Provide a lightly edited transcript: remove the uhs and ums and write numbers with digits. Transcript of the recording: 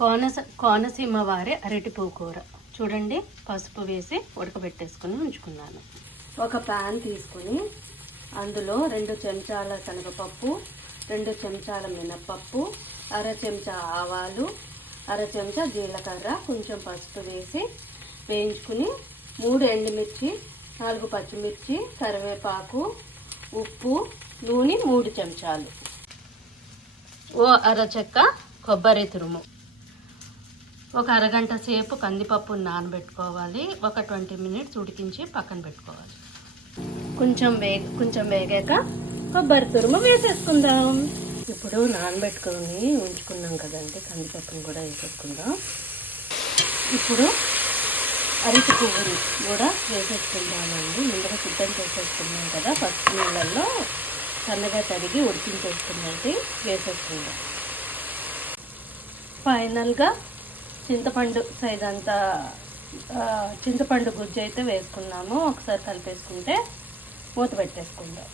కోనసీమ వారి అరటిపువ్వు కూర చూడండి. పసుపు వేసి ఉడకబెట్టేసుకుని ఉంచుకున్నాను. ఒక ప్యాన్ తీసుకుని అందులో 2 చెంచాల శనగపప్పు, 2 చెంచాల మినప్పప్పు, అర చెంచా ఆవాలు, అర చెంచా జీలకర్ర, కొంచెం పసుపు వేసి వేయించుకుని 3 ఎండుమిర్చి, 4 పచ్చిమిర్చి, కరివేపాకు, ఉప్పు, నూనె 3 చెంచాలు, ఓ అరచెక్క కొబ్బరి తురుము, ఒక అరగంట సేపు కందిపప్పును నానబెట్టుకోవాలి. ఒక 20 మినిట్స్ ఉడికించి పక్కన పెట్టుకోవాలి. కొంచెం వేగాక కొబ్బరి తురుము వేసేసుకుందాం. ఇప్పుడు నానబెట్టుకొని ఉంచుకున్నాం కదండి, కందిపప్పును కూడా వేసేసుకుందాం. ఇప్పుడు అరటి పువ్వుని కూడా వేసేసుకుందామండి. ముందుగా సిద్ధం చేసేసుకున్నాం కదా, పచ్చి నీళ్ళల్లో సన్నగా తరిగి ఉడికించేసుకున్నది వేసేసుకుందాం. ఫైనల్గా చింతపండు సైజ్ అంతా చింతపండు గుజ్జు అయితే వేసుకున్నాము. ఒకసారి కలిపేసుకుంటే మూత పెట్టేసుకుందాం.